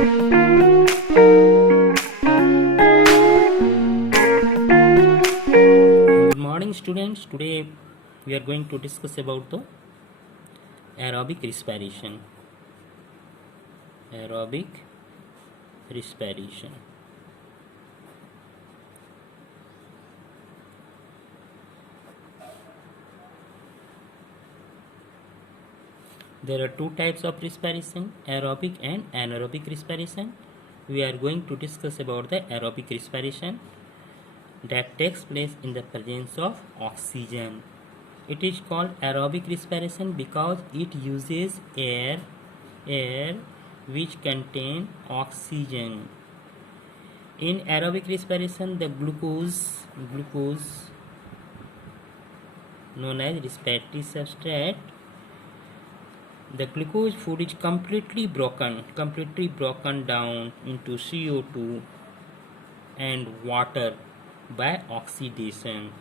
Good morning students. Today we are going to discuss about the aerobic respiration. Aerobic respiration. There are two types of respiration, aerobic and anaerobic respiration. We are going to discuss about the aerobic respiration that takes place in the presence of oxygen. It is called aerobic respiration because it uses air which contain oxygen. In aerobic respiration, the glucose known as respiratory substrate, the glucose food is completely broken down into CO2 and water by oxidation.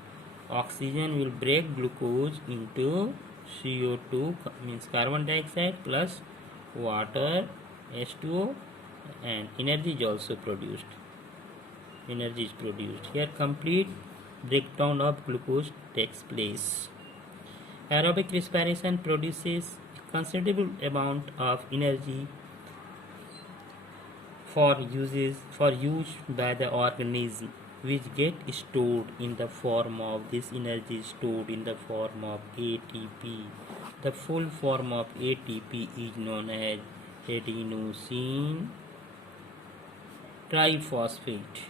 Oxygen will break glucose into CO2, means carbon dioxide, plus water, H2O, and energy is also produced. Here complete breakdown of glucose takes place. Aerobic respiration produces a considerable amount of energy for use by the organism, which get stored in the form of ATP. The full form of ATP is known as adenosine triphosphate.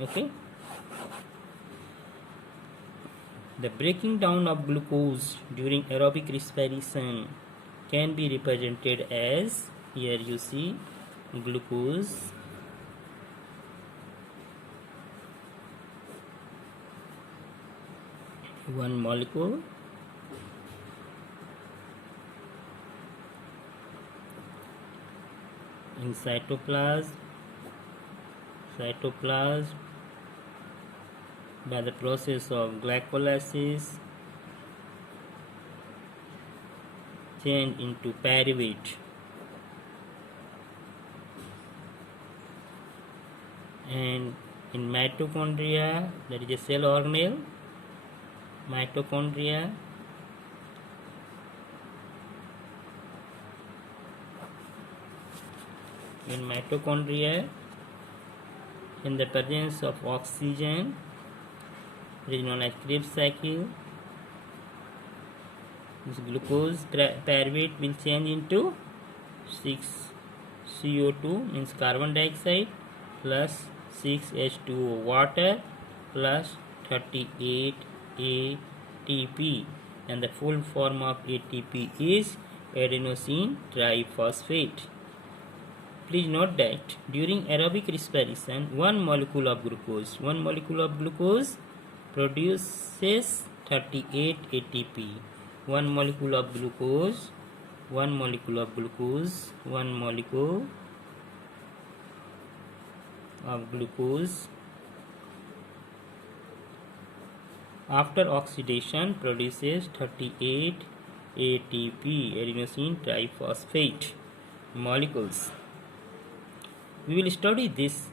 Okay. The breaking down of glucose during aerobic respiration can be represented as, here you see glucose one molecule in cytoplasm by the process of glycolysis change into pyruvate, and in mitochondria, that is a cell organelle, mitochondria, in the presence of oxygen, it is known as Krebs cycle. This glucose pyruvate will change into 6CO2, means carbon dioxide, plus 6H2O, water, plus 38 ATP, and the full form of ATP is adenosine triphosphate. Please note that during aerobic respiration, one molecule of glucose produces 38 ATP. One molecule of glucose after oxidation produces 38 ATP, adenosine triphosphate molecules. We will study this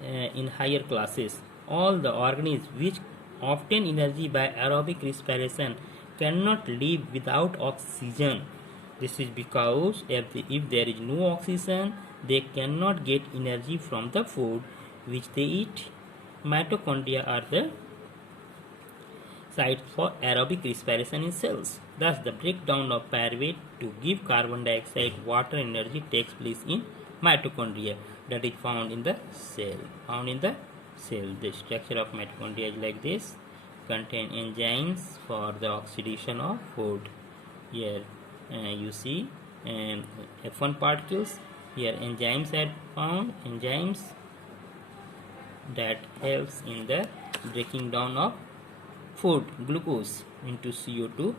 in higher classes. All the organisms which obtain energy by aerobic respiration cannot live without oxygen. This is because if there is no oxygen, they cannot get energy from the food which they eat. Mitochondria are the sites for aerobic respiration in cells. Thus, the breakdown of pyruvate to give carbon dioxide, water, energy takes place in mitochondria, that is found in the cell. The structure of mitochondria is like this: contain enzymes for the oxidation of food. Here you see F1 particles. Here enzymes are found, enzymes that helps in the breaking down of food, glucose, into CO2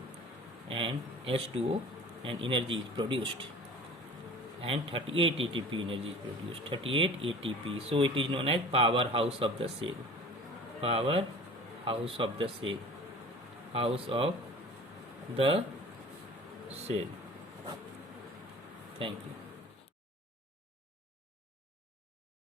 and H2O, and energy is produced, and 38 ATP energy is produced. 38 ATP. So it is known as powerhouse of the cell. House of the cell. Thank you.